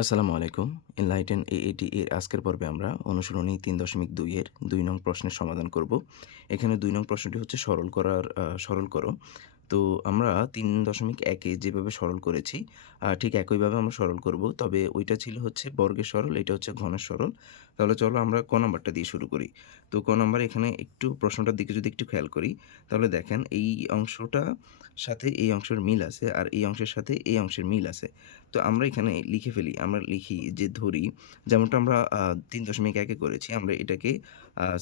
আসসালামু আলাইকুম। এনলাইটেন এএটি এর আজকের পর্বে আমরা অনুশীলনী তিন দশমিক দুইয়ের দুই নং প্রশ্নের সমাধান করব। এখানে দুই নং প্রশ্নটি হচ্ছে সরল করার সরল করো। তো আমরা তিন দশমিক একে যেভাবে সরল করেছি ঠিক একইভাবে আমরা সরল করব। তবে ওইটা ছিল হচ্ছে বর্গের সরল, এটা হচ্ছে ঘনের সরল। তাহলে চলো আমরা ক নাম্বারটা দিয়ে শুরু করি। তো ক নাম্বার এখানে একটু প্রশ্নটার দিকে যদি একটু খেয়াল করি, তাহলে দেখেন এই অংশটা সাথে এই অংশের মিল আছে আর এই অংশের সাথে এই অংশের মিল আছে। তো আমরা এখানে লিখে ফেলি, আমরা লিখি যে ধরি, যেমনটা আমরা তিন দশমিক একে করেছি, আমরা এটাকে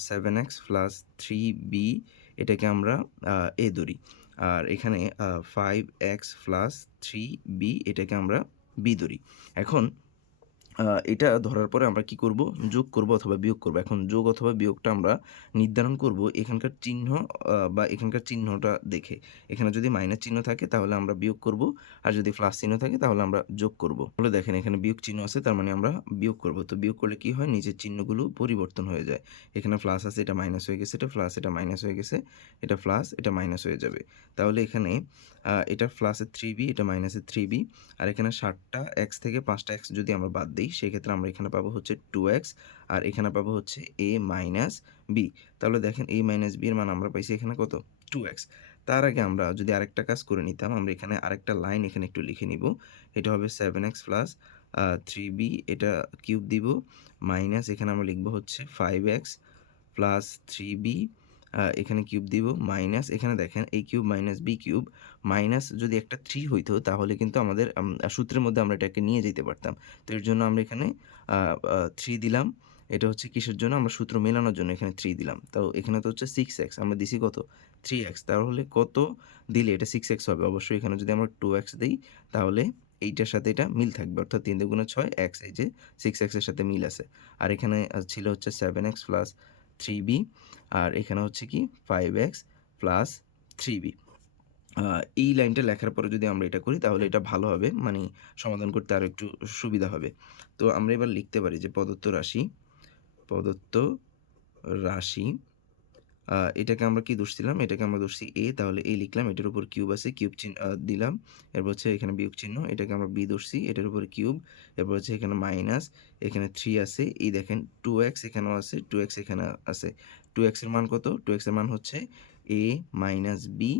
seven x plus three b এটাকে আমরা এ ধরি। আর এখানে five x plus three b এটাকে আমরা বি ধরি। এখন এটা ধরার পরে আমরা কি করব? যোগ করব অথবা বিয়োগ করব। এখন যোগ অথবা বিয়োগটা আমরা নির্ধারণ করব এখানকার চিহ্ন বা এখানকার চিহ্নটা দেখে। এখানে যদি মাইনাস চিহ্ন থাকে তাহলে আমরা বিয়োগ করব। আর যদি প্লাস চিহ্ন থাকে তাহলে আমরা যোগ করব। তাহলে দেখেন এখানে বিয়োগ চিহ্ন আছে, তার মানে আমরা বিয়োগ করব। তো বিয়োগ করলে কি হয়? নিচের চিহ্নগুলো পরিবর্তন হয়ে যায়। এখানে প্লাস আছে, এটা মাইনাস হয়ে গেছে, এটা প্লাস এটা মাইনাস হয়ে গেছে, এটা প্লাস এটা মাইনাস হয়ে যাবে। তাহলে এখানে এটা প্লাসের থ্রি বি এটা মাইনাসের থ্রি বি আর এখানে ষাটটা এক্স থেকে পাঁচটা এক্স যদি আমরা বাদ দিই সেক্ষেত্রে আমরা এখানে পাবো হচ্ছে টু এক্স আর এখানে পাবো হচ্ছে এ মাইনাস বি তাহলে দেখেন এ মাইনাস বি এর মান আমরা পাইছি এখানে কত? টু এক্স তার আগে আমরা যদি আরেকটা কাজ করে নিতাম, আমরা এখানে আরেকটা লাইন এখানে একটু লিখে নিব। এটা হবে seven x plus three b এটা কিউব দিব। মাইনাস এখানে আমরা লিখব হচ্ছে five x plus three b এখানে কিউব দিব মাইনাস, এখানে দেখেন এই cube minus b cube minus যদি একটা থ্রি হইতো, তাহলে কিন্তু আমাদের সূত্রের মধ্যে আমরা এটাকে নিয়ে যেতে পারতাম। তো এর জন্য আমরা এখানে থ্রি দিলাম। এটা হচ্ছে কিসের জন্য? আমরা সূত্র মেলানোর জন্য এখানে থ্রি দিলাম। তো এখানে তো হচ্ছে সিক্স এক্স আমরা দিছি কত? থ্রি এক্স তাহলে কত দিলে এটা সিক্স এক্স হবে? অবশ্যই এখানে যদি আমরা টু এক্স দিই, তাহলে এইটার সাথে এটা মিল থাকবে। অর্থাৎ তিন দুগুণে ছয় এক্স এই যে সিক্স এক্সের সাথে মিল আছে। আর এখানে ছিল হচ্ছে seven x plus three b আর এখানে হচ্ছে কি five x plus three b এই লাইনটা লেখার পরে যদি আমরা এটা করি, তাহলে এটা ভালো হবে মানে সমাধান করতে আরও একটু সুবিধা হবে। তো আমরা এবার লিখতে পারি যে, প্রদত্ত রাশি প্রদত্ত রাশি এটাকে আমরা কি দোষ দিলাম? এটাকে আমরা দোষছি এ তাহলে এ লিখলাম, এটার উপর কিউব আছে কিউব চিহ্ন দিলাম। এরপর হচ্ছে এখানে বিয়োগ চিহ্ন, এটাকে আমরা বি দোষছি এটার উপর কিউব এরপর হচ্ছে এখানে মাইনাস এখানে থ্রি আছে। এই দেখেন টু এক্স এখানেও আছে টু এক্স এখানে আছে। টু এক্সের মান কত? টু এক্সের মান হচ্ছে এ মাইনাস বি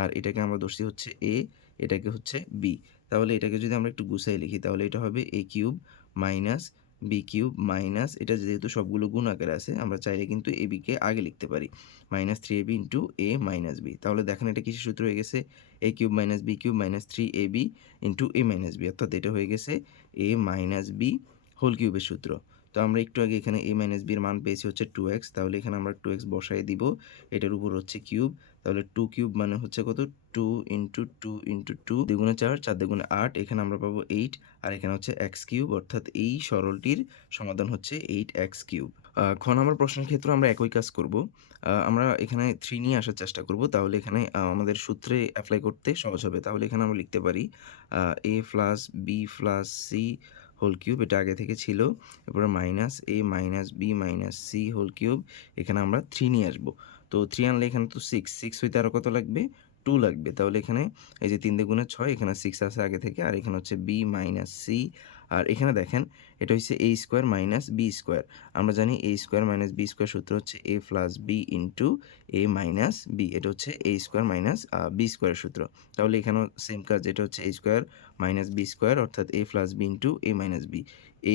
আর এটাকে আমরা দোষছি হচ্ছে এ এটাকে হচ্ছে বি তাহলে এটাকে যদি আমরা একটু গুছাই লিখি, তাহলে এটা হবে a cube minus b cube minus এটা যেহেতু সবগুলো গুণ আকারে আছে, আমরা চাইলে কিন্তু এ বিকে আগে লিখতে পারি। Minus three a b into a minus b তাহলে দেখেন এটা কিসের সূত্র হয়ে গেছে? A cube minus b cube minus three a b into a minus b অর্থাৎ এটা হয়ে গেছে এ মাইনাস বি হোল কিউবের সূত্র। তো আমরা একটু আগে এখানে এ মাইনাস বির মান পেয়েছি হচ্ছে টু এক্স তাহলে এখানে আমরা টু এক্স বসাই দিব। এটার উপর হচ্ছে কিউব তাহলে টু কিউব মানে হচ্ছে কত? Two into two into two দ্বিগুণে চার চার দ্বিগুণে আট, এখানে আমরা পাবো এইট আর এখানে হচ্ছে এক্স কিউব অর্থাৎ এই সরলটির সমাধান হচ্ছে এইট এক্স কিউব খ নম্বর প্রশ্নের ক্ষেত্রে আমরা একই কাজ করব। আমরা এখানে থ্রি নিয়ে আসার চেষ্টা করব, তাহলে এখানে আমাদের সূত্রে অ্যাপ্লাই করতে সহজ হবে। তাহলে এখানে আমরা লিখতে পারি a plus b plus c whole cube, এটা আগে থেকে ছিল। এরপরে minus a, minus b, minus c whole cube. এখানে আমরা থ্রি নিয়ে আসব। তো থ্রি আনলে এখানে তো সিক্স সিক্স হইতে আরও কত লাগবে? টু লাগবে। তাহলে এখানে এই যে তিন দুগুণে ছয়, এখানে সিক্স আছে আগে থেকে। আর এখানে হচ্ছে বি মাইনাস সি আর এখানে দেখেন, এটা হচ্ছে a square minus b square আমরা জানি a square minus b square সূত্র হচ্ছে a plus b into a minus b এটা হচ্ছে এ স্কোয়ার মাইনাস বি স্কোয়ারের সূত্র। তাহলে এখানেও সেম কাজ, এটা হচ্ছে a square minus b square অর্থাৎ a plus b into a minus b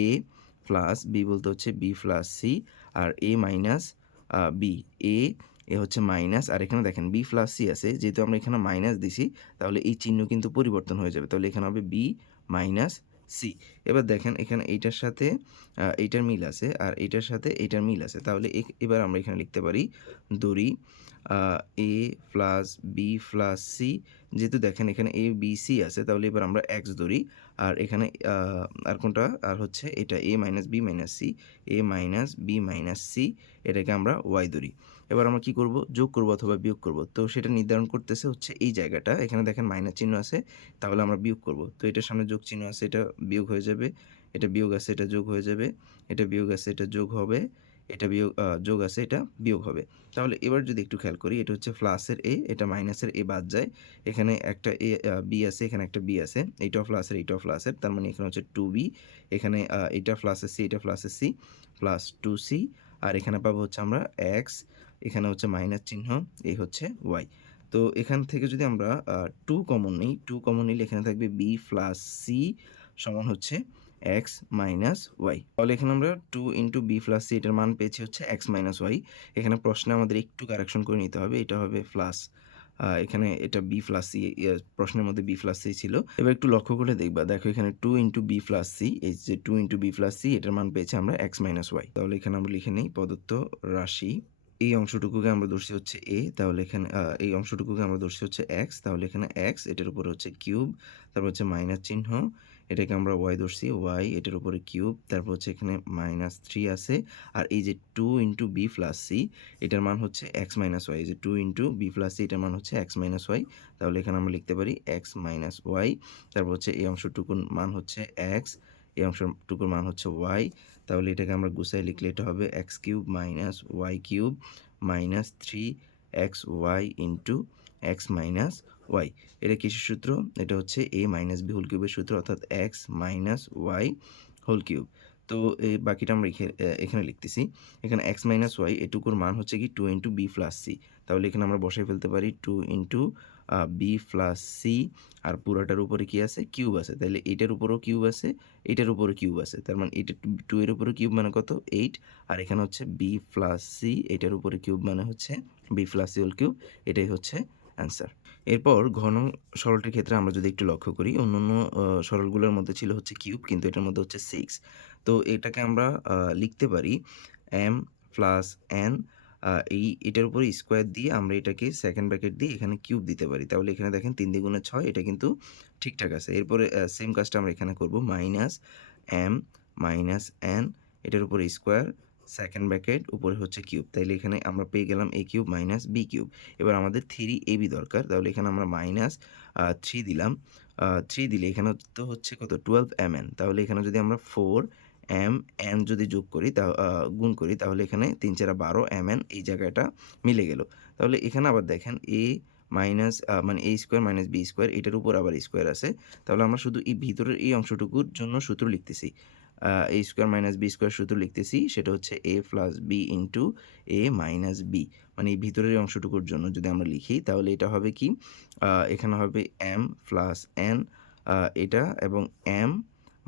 a plus b বলতে হচ্ছে b plus c R a minus b a a হচ্ছে মাইনাস আর এখানে দেখেন বি প্লাস সি আছে, যেহেতু আমরা এখানে মাইনাস দিছি, তাহলে এই চিহ্ন কিন্তু পরিবর্তন হয়ে যাবে। তাহলে এখানে হবে বি মাইনাস সি এবার দেখেন এখানে এইটার সাথে এইটার মিল আছে আর এইটার সাথে এইটার মিল আছে। তাহলে এবার আমরা এখানে লিখতে পারি দড়ি a plus b plus c যেহেতু দেখেন এখানে এ বি সি আছে, তাহলে এবার আমরা এক্স ধরি। আর এখানে আর কোনটা? আর হচ্ছে এটা a minus b minus c a minus b minus c এটাকে আমরা ওয়াই ধরি। এবার আমরা কি করব যোগ করব অথবা বিয়োগ করব তো সেটা নির্ধারণ করতেছে হচ্ছে এই জায়গাটা এখানে দেখেন মাইনাস চিহ্ন আছে তাহলে আমরা বিয়োগ করব তো এটার সামনে যোগ চিহ্ন আছে এটা বিয়োগ হয়ে যাবে এটা বিয়োগ আছে এটা যোগ হয়ে যাবে এটা বিয়োগ আছে এটা যোগ হবে এটা বিয়োগ যোগ আছে এটা বিয়োগ হবে। তাহলে এবার যদি একটু খেয়াল করি এটা হচ্ছে প্লাসের এ এটা মাইনাসের এ বাদ যায়। এখানে একটা এ বি আছে, এখানে একটা বি আছে। এইটাও প্লাসের, এইটাও প্লাসের। তার মানে এখানে হচ্ছে টু বি এখানে এটা প্লাসের c এটা প্লাসের সি প্লাস টু সি আর এখানে পাবো হচ্ছে আমরা x এখানে হচ্ছে মাইনাস চিহ্ন, এই হচ্ছে ওয়াই তো এখান থেকে যদি আমরা টু কমন নিই, টু কমন নিলে এখানে থাকবে বি প্লাস সি সমান হচ্ছে এক্স মাইনাস ওয়াই তাহলে এখানে আমরা two into b plus c এটার মান পেয়েছি হচ্ছে এক্স মাইনাস ওয়াই এখানে প্রশ্নে আমাদের একটু কারেকশন করে নিতে হবে। এটা হবে প্লাস এখানে এটা বি প্লাস সি প্রশ্নের মধ্যে বি প্লাস সি ছিল। এবার একটু লক্ষ্য করে দেখবা। দেখো এখানে two into b plus c এই যে 2 ইনটু বি প্লাস সি এটার মান পেয়েছি আমরা এক্স মাইনাস ওয়াই তাহলে এখানে আমরা লিখে নিই প্রদত্ত রাশি এই অংশটুকুকে আমরা ধরছি হচ্ছে এ তাহলে এখানে এই অংশটুকুকে আমরা ধরছি হচ্ছে এক্স তাহলে এখানে এক্স এটার উপরে হচ্ছে কিউব, তারপর হচ্ছে মাইনাস চিহ্ন, এটাকে আমরা ওয়াই ধরছি ওয়াই এটার উপরে কিউব, তারপর হচ্ছে এখানে মাইনাস থ্রি আছে, আর এই যে two into b plus c এটার মান হচ্ছে এক্স মাইনাস ওয়াই এই যে two into b plus c এটার মান হচ্ছে এক্স মাইনাস ওয়াই তাহলে এখানে আমরা লিখতে পারি এক্স মাইনাস ওয়াই তারপর হচ্ছে এই অংশটুকুর মান হচ্ছে এক্স এই অংশটুকুর মান হচ্ছে y তাহলে এটাকে আমরা গুছায় লিখলে এটা হবে x cube minus y cube minus three x y into x minus y এটা কিসের সূত্র? এটা হচ্ছে এ মাইনাস বি হোল কিউবের সূত্র, অর্থাৎ x minus y whole cube. তো এই বাকিটা আমরা এখানে লিখতেছি। এখানে এক্স মাইনাস ওয়াই, এটুকুর মান হচ্ছে কি two into b plus c তাহলে এখানে আমরা বসায় ফেলতে পারি 2 ইনটু b প্লাস c আর পুরাটার উপরে কি আছে? কিউব আছে। তাহলে এটার উপরেও কিউব আছে, এটার উপরেও কিউব আছে। তার মানে এটা 2 এর উপরে কিউব মানে কত? এইট আর এখানে হচ্ছে বি প্লাস সি এটার উপরে কিউব মানে হচ্ছে b plus c whole cube এটাই হচ্ছে অ্যান্সার। এরপর ঘন সরলটির ক্ষেত্রে আমরা যদি একটু লক্ষ্য করি অন্য অন্য সরলগুলোর মধ্যে ছিল হচ্ছে কিউব কিন্তু এটার মধ্যে হচ্ছে সিক্স তো এটাকে আমরা লিখতে পারি এম প্লাস আ এই এটার উপরে স্কোয়ার দিয়ে আমরা এটাকে সেকেন্ড ব্র্যাকেট দিয়ে এখানে কিউব দিতে পারি। তাহলে এখানে দেখেন তিন দ্বিগুণে ছয়, এটা কিন্তু ঠিকঠাক আছে। এরপরে সেম কাজটা আমরা এখানে করব মাইনাস এম মাইনাস n, এটার উপরে স্কোয়ার সেকেন্ড ব্র্যাকেট উপরে হচ্ছে কিউব। তাইলে এখানে আমরা পেয়ে গেলাম a cube minus b cube. এবার আমাদের থ্রি এ বি দরকার। তাহলে এখানে আমরা মাইনাস থ্রি দিলাম। থ্রি দিলে এখানে তো হচ্ছে কত 12mn তাহলে এখানে যদি আমরা 4m n যদি যোগ করি তা গুণ করি, তাহলে এখানে 3 4 12 mn এই জায়গাটা মিলে গেল। তাহলে এখানে আবার দেখেন a মাইনাস মানে a square minus b square এটার উপর আবার স্কোয়ার আছে। তাহলে আমরা শুধু এই ভিতরের এই অংশটুকুর জন্য সূত্র লিখতেছি। a square minus b square সূত্র লিখতেছি, সেটা হচ্ছে a plus b into a minus b মানে এই ভিতরের অংশটুকুর জন্য যদি আমরা লিখি, তাহলে এটা হবে কি? এখানে হবে m প্লাস আ, এটা এবং m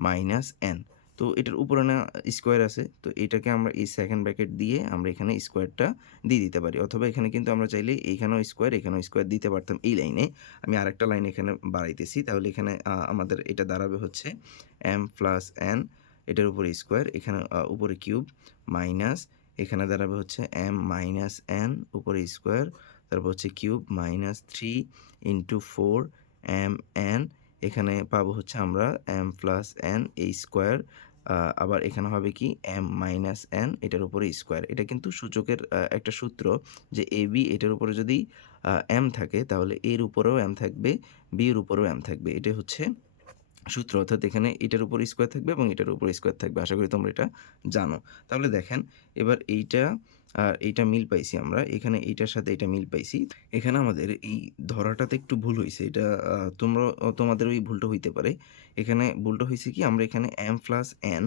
মাইনাস n তো এটার উপরে না স্কোয়ার আছে। তো এটাকে আমরা এই সেকেন্ড ব্র্যাকেট দিয়ে আমরা এখানে স্কোয়ারটা দিয়ে দিতে পারি। অথবা এখানে কিন্তু আমরা চাইলে এখানেও স্কোয়ার এখানেও স্কোয়ার দিতে পারতাম এই লাইনে। আমি আরেকটা লাইন এখানে বাড়াইতেছি। তাহলে এখানে আমাদের এটা দাঁড়াবে হচ্ছে এম প্লাস এন এটার উপরে স্কোয়ার এখানে উপরে কিউব মাইনাস এখানে দাঁড়াবে হচ্ছে এম মাইনাস এন উপরে স্কোয়ার তারপর হচ্ছে কিউব মাইনাস 3 ইনটু 4mn এখানে পাবো হচ্ছে আমরা এম প্লাস n এই স্কোয়ার আবার এখানে হবে কি এম মাইনাস n এটার উপরে স্কোয়ার। এটা কিন্তু সূচকের একটা সূত্র যে এ বি এটার উপরে যদি m থাকে তাহলে এর উপরেও এম থাকবে, b এর উপরেও m থাকবে। এটা হচ্ছে সূত্র অর্থাৎ এখানে এটার উপর স্কোয়ার থাকবে এবং এটার উপর স্কোয়ার থাকবে। আশা করি তোমরা এটা জানো। তাহলে দেখেন এবার এইটা আর এইটা মিল পাইছি আমরা। এখানে এইটার সাথে এটা মিল পাইছি। এখানে আমাদের এই ধরাটাতে একটু ভুল হয়েছে এটা তোমরা তোমাদের ওই ভুলটা হইতে পারে। এখানে ভুলটা হয়েছে কি, আমরা এখানে এম প্লাস এন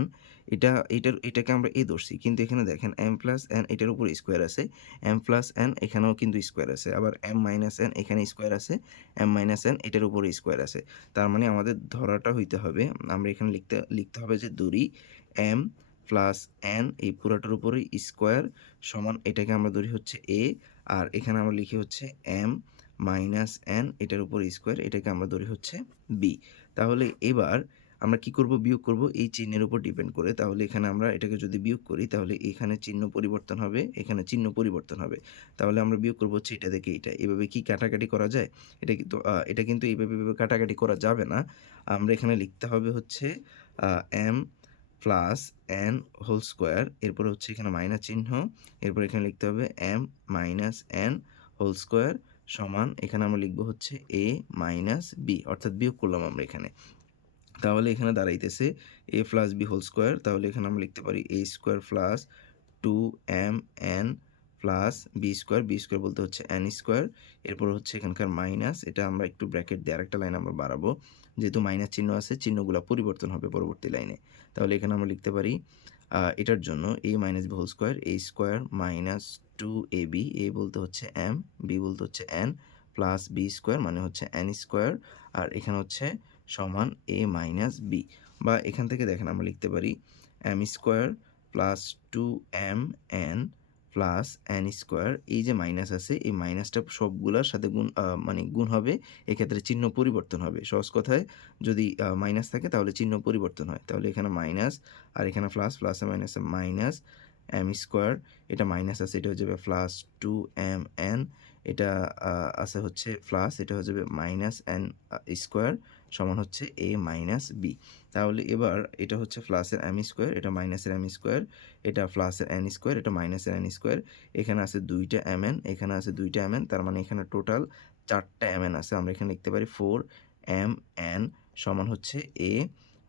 এটা, এটার, এটাকে আমরা a ধরছি। কিন্তু এখানে দেখেন এম প্লাস এন এটার উপরে স্কোয়ার আছে। এম প্লাস এন এখানেও কিন্তু স্কোয়ার আছে। আবার এম মাইনাস এন এখানে স্কোয়ার আছে। এম মাইনাস এন এটার উপরে স্কোয়ার আছে। তার মানে আমাদের ধরাটা হইতে হবে আমরা এখানে লিখতে লিখতে হবে যে দড়ি m প্লাস n এই পুরাটার উপরে স্কোয়ার সমান এটাকে আমরা ধরি হচ্ছে a আর এখানে আমরা লিখি হচ্ছে m মাইনাস n এটার উপর স্কোয়ার এটাকে আমরা ধরি হচ্ছে b তাহলে এবার আমরা কি করব বিয়োগ করব এই চিহ্নের উপর ডিপেন্ড করে। তাহলে এখানে আমরা এটাকে যদি বিয়োগ করি তাহলে এখানে চিহ্ন পরিবর্তন হবে, এখানে চিহ্ন পরিবর্তন হবে। তাহলে আমরা বিয়োগ করব হচ্ছে এটা থেকে এইটা। এভাবে কি কাটাকাটি করা যায়? এটা কিন্তু এটা কিন্তু এইভাবে কাটাকাটি করা যাবে না। আমরা এখানে লিখতে হবে হচ্ছে m plus n whole square এরপরে হচ্ছে এখানে মাইনাস চিহ্ন, এরপর এখানে লিখতে হবে m minus n whole square সমান, এখানে আমরা লিখব হচ্ছে a মাইনাস b, অর্থাৎ বিয়োগ করলাম আমরা এখানে। তাহলে এখানে দাঁড়াইতেছে a plus b whole square তাহলে এখানে আমরা লিখতে পারি a square plus two m n plus b square b square বলতে হচ্ছে এন স্কোয়ার এরপর হচ্ছে এখানকার মাইনাস এটা আমরা একটু ব্র্যাকেট দিয়ে আরেকটা লাইন আমরা বাড়াবো যেহেতু মাইনাস চিহ্ন আছে, চিহ্নগুলো পরিবর্তন হবে পরবর্তী লাইনে। তাহলে এখানে আমরা লিখতে পারি এটার জন্য a minus b whole square a square minus two a b a বলতে হচ্ছে এম বি বলতে হচ্ছে এন প্লাস বি স্কোয়ার মানে হচ্ছে এন স্কোয়ার আর এখানে হচ্ছে সমান এ মাইনাস বি বা এখান থেকে দেখেন আমরা লিখতে পারি m square plus two m n plus n square এই যে মাইনাস আছে, এই মাইনাসটা সবগুলোর সাথে গুণ মানে গুণ হবে, এক্ষেত্রে চিহ্ন পরিবর্তন হবে। সহজ কথায়, যদি মাইনাস থাকে, তাহলে চিহ্ন পরিবর্তন হয়। তাহলে এখানে মাইনাস আর এখানে প্লাস প্লাসে মাইনাসে মাইনাস এম স্কোয়ার এটা মাইনাস আছে, এটা হয়ে যাবে প্লাস টু এম এন এটা আছে হচ্ছে প্লাস এটা হয়ে যাবে মাইনাস এন স্কোয়ার সমান হচ্ছে এ মাইনাস বি তাহলে এবার এটা হচ্ছে প্লাসের এম স্কোয়ার এটা মাইনাসের এম স্কোয়ার এটা প্লাসের এন স্কোয়ার এটা মাইনাসের এন স্কোয়ার এখানে আছে দুইটা এম এন এখানে আছে দুইটা এম এন তার মানে এখানে টোটাল চারটা এম এন আছে। আমরা এখানে লিখতে পারি ফোর এম এন সমান হচ্ছে এ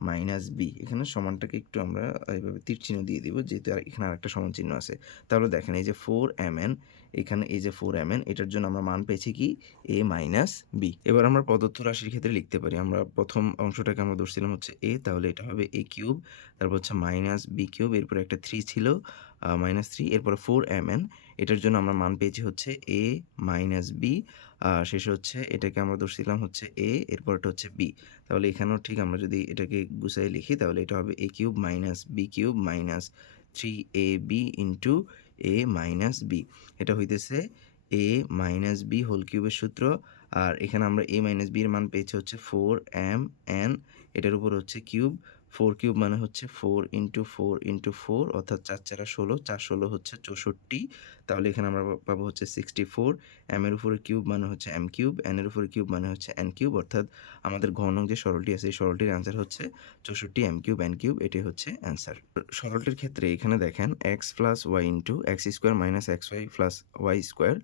মাইনাস বি। এখানে সমানটাকে একটু আমরা এইভাবে তীর চিহ্ন দিয়ে দিব, যেহেতু আর এখানে আরেকটা সমান চিহ্ন আছে। তাহলে দেখেন এই যে ফোর এম এখানে এই যে ফোর এম এটার জন্য আমরা মান পেয়েছি কি? এ মাইনাস বি এবার আমরা প্রদত্ত রাশির ক্ষেত্রে লিখতে পারি। আমরা প্রথম অংশটাকে আমরা ধরছিলাম হচ্ছে এ তাহলে এটা হবে এ কিউব তারপর হচ্ছে মাইনাস বি কিউব এরপর একটা থ্রি ছিল মাইনাস থ্রি এরপর ফোর এম এটার জন্য আমরা মান পেয়েছি হচ্ছে এ মাইনাস বি শেষে হচ্ছে এটাকে আমরা ধরছিলাম হচ্ছে এ এরপরটা হচ্ছে বি তাহলে এখানেও ঠিক আমরা যদি এটাকে গুছাই লিখি, তাহলে এটা হবে a cube minus b cube minus three a b into a minus b এটা হইতেছে এ মাইনাস বি হোল কিউবের সূত্র, আর এখানে আমরা এ মাইনাস বির মান পেয়েছি হচ্ছে ফোর এম এন এটার উপর হচ্ছে কিউব ফোর কিউব মানে হচ্ছে four into four into four, অর্থাৎ চার চারা ষোলো, চার ষোলো হচ্ছে চৌষট্টি। তাহলে এখানে আমরা পাবো হচ্ছে সিক্সটি ফোর। এম এর উপরে কিউব মানে হচ্ছে এম কিউব এন এর উপরে কিউব মানে হচ্ছে এন কিউব, অর্থাৎ আমাদের ঘন যে সরলটি আছে, এই সরলটির অ্যান্সার হচ্ছে চৌষট্টি এম কিউব এন কিউব, এটাই হচ্ছে অ্যান্সার সরলটির ক্ষেত্রে এখানে দেখেন x plus y into x square minus x y plus y square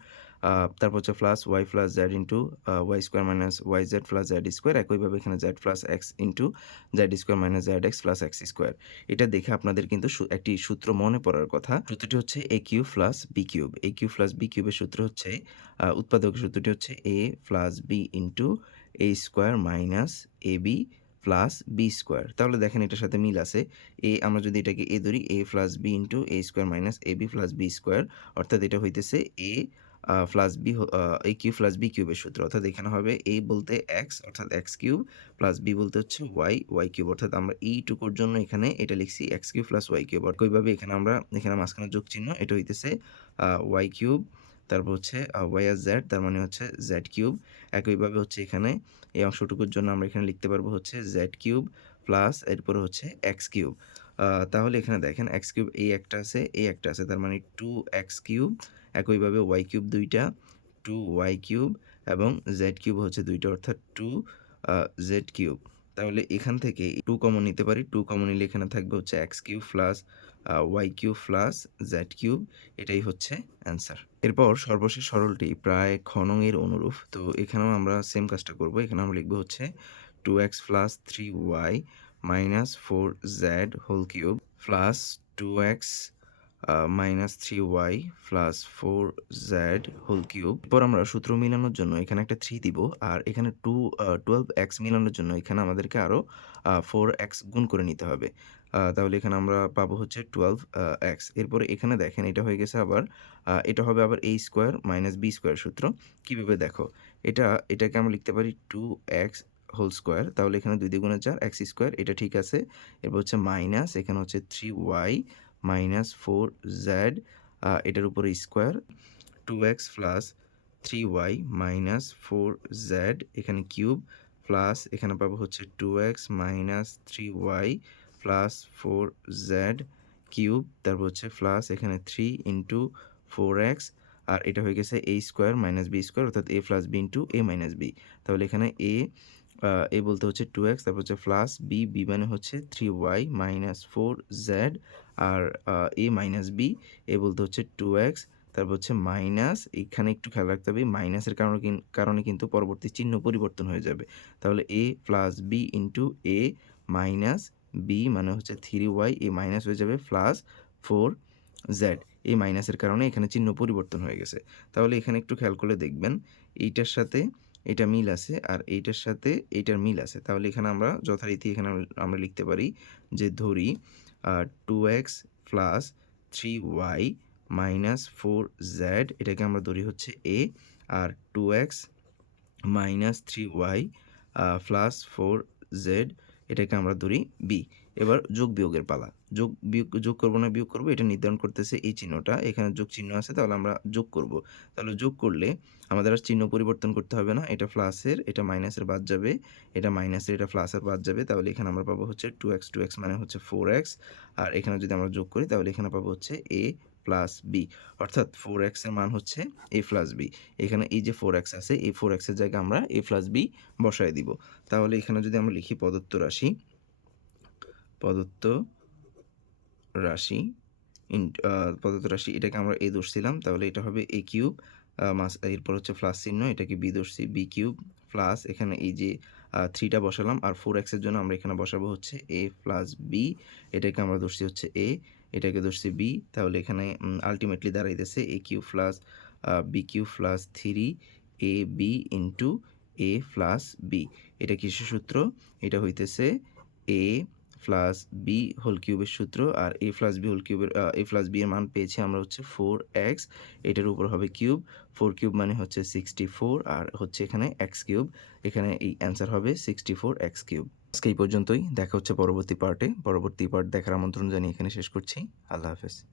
তারপর হচ্ছে plus y plus z into y square minus y z plus z square একইভাবে এখানে z plus x into z square minus z x plus x square এটা দেখে আপনাদের কিন্তু একটি সূত্র মনে পড়ার কথা। সূত্রটি হচ্ছে a cube plus b cube a cube plus b কিউবের সূত্র হচ্ছে উৎপাদক সূত্রটি হচ্ছে a plus b into a square minus a b plus b square তাহলে দেখেন এটার সাথে মিল আছে। এ আমরা যদি এটাকে এ ধরি a plus b into a square minus a b plus b square অর্থাৎ এটা হইতেছে a plus b a cube plus b কিউবের সূত্র। অর্থাৎ এখানে হবে এ বলতে এক্স অর্থাৎ এক্স কিউব প্লাস বি বলতে হচ্ছে ওয়াই ওয়াই কিউব। অর্থাৎ আমরা এই টুকুর জন্য এখানে এটা লিখছি x cube plus y cube. আর ওইভাবে এখানে আমরা, এখানে মাঝখানে যোগ চিহ্ন, এটা হইতেছে ওয়াই কিউব, তারপর হচ্ছে ওয়াই আর জেড তার মানে হচ্ছে জেড কিউব। একইভাবে হচ্ছে এখানে এই অংশটুকুর জন্য আমরা এখানে লিখতে পারব হচ্ছে জেড কিউব প্লাস এরপরে হচ্ছে এক্স কিউব। তাহলে এখানে দেখেন এক্স কিউব এই একটা আছে এই একটা আছে, তার মানে টু এক্স কিউব একইভাবে ওয়াই কিউব দুইটা টু ওয়াই কিউব এবং জেড কিউব হচ্ছে দুইটা, অর্থাৎ টু জেড কিউব তাহলে এখান থেকে টু কমন নিতে পারি। টু কমন নিলে এখানে থাকবে হচ্ছে x cube plus y cube plus z cube এটাই হচ্ছে অ্যান্সার এরপর সর্বশেষ সরলটি প্রায় খনংয়ের অনুরূপ। তো এখানেও আমরা সেম কাজটা করব। এখানে আমরা লিখব হচ্ছে two x plus three y minus four z whole cube plus two x minus three y plus four z whole cube এরপর আমরা সূত্র মিলানোর জন্য এখানে একটা থ্রি দিব, আর এখানে টু টুয়েলভ এক্স মিলানোর জন্য এখানে আমাদেরকে আরও ফোর এক্স গুণ করে নিতে হবে। তাহলে এখানে আমরা পাবো হচ্ছে টুয়েলভ এক্স এরপরে এখানে দেখেন এটা হয়ে গেছে আবার এটা হবে আবার a square minus b square সূত্র। কীভাবে দেখো? এটা, এটাকে আমরা লিখতে পারি টু এক্স হোল স্কোয়ার তাহলে এখানে দুই দ্বিগুণে চার এক্স স্কোয়ার এটা ঠিক আছে। এরপর হচ্ছে মাইনাস এখানে হচ্ছে three y minus four z এটার উপরে square two x plus three y minus four z এখানে কিউব প্লাস এখানে পাবো হচ্ছে two x minus three y plus four z cube তারপর হচ্ছে প্লাস এখানে থ্রি ইন্টু ফোর এক্স আর এটা হয়ে গেছে a square minus b square অর্থাৎ a plus b into a minus b তাহলে এখানে এ এ বলতে হচ্ছে টু এক্স তারপর হচ্ছে প্লাস বি বি মানে হচ্ছে three y minus four z R a minus b a বলতে হচ্ছে টু এক্স তারপর হচ্ছে মাইনাস এখানে একটু খেয়াল রাখতে হবে মাইনাসের কারণে কারণে কিন্তু পরবর্তী চিহ্ন পরিবর্তন হয়ে যাবে। তাহলে a plus b into a minus b মানে হচ্ছে থ্রি ওয়াই এ মাইনাস হয়ে যাবে প্লাস ফোর জেড এই মাইনাসের কারণে এখানে চিহ্ন পরিবর্তন হয়ে গেছে। তাহলে এখানে একটু খেয়াল করলে দেখবেন, এইটার সাথে এটা মিল আছে আর এইটার সাথে এইটার মিল আছে। তাহলে এখানে আমরা যথারীতি এখানে আমরা লিখতে পারি যে ধরি two x plus three y minus four z এটাকে আমরা ধরি হচ্ছে a R two x minus three y plus four z এটাকে আমরা ধরি বি এবার যোগ বিয়োগের পালা। যোগ বিয়োগ, যোগ করব না, বিয়োগ করব, এটা নির্ধারণ করতেছে এই চিহ্নটা। এখানে যোগ চিহ্ন আছে, তাহলে আমরা যোগ করব। তাহলে যোগ করলে আমাদের আর চিহ্ন পরিবর্তন করতে হবে না, এটা প্লাসের এটা মাইনাসের বাদ যাবে। এটা মাইনাসের এটা প্লাসের বাদ যাবে, তাহলে এখানে আমরা পাবো হচ্ছে টু এক্স টু এক্স মানে হচ্ছে ফোর এক্স আর এখানে যদি আমরা যোগ করি, তাহলে এখানে পাবো হচ্ছে এ প্লাস বি অর্থাৎ ফোর এক্সের মান হচ্ছে এ প্লাস বি এখানে এই যে ফোর এক্স আছে, এই ফোর এক্সের জায়গায় আমরা এ প্লাস বি বসায় দিব। তাহলে এখানে যদি আমরা লিখি প্রদত্ত রাশি প্রদত্ত রাশি প্রদত্ত রাশি, এটাকে আমরা এ ধরছিলাম তাহলে এটা হবে এ কিউব মাস, এরপর হচ্ছে প্লাস চিহ্ন, এটাকে বি ধরছি বি কিউব প্লাস এখানে এই যে থ্রিটা বসালাম, আর ফোর এক্সের জন্য আমরা এখানে বসাবো হচ্ছে এ প্লাস বি এটাকে আমরা ধরছি হচ্ছে এ এটাকে ধরছি বি তাহলে এখানে ultimately দাঁড়াইতেছে a cube plus b cube plus three a b into a plus b এটা কিসের সূত্র? এটা হইতেছে এ প্লাস বি হোল কিউবের সূত্র আর এ প্লাস বি হোল কিউবের এ প্লাস বি এর মান পেয়েছি আমরা হচ্ছে ফোর এক্স। এটার উপর হবে কিউব। ফোর কিউব মানে হচ্ছে সিক্সটি ফোর আর হচ্ছে এখানে এক্স কিউব। এখানে এই অ্যান্সার হবে সিক্সটি ফোর এক্স কিউব। আজকে এই পর্যন্তই। দেখা হচ্ছে পরবর্তী পার্টে। পরবর্তী পার্ট দেখার আমন্ত্রণ জানিয়ে এখানে শেষ করছি। আল্লাহ হাফেজ।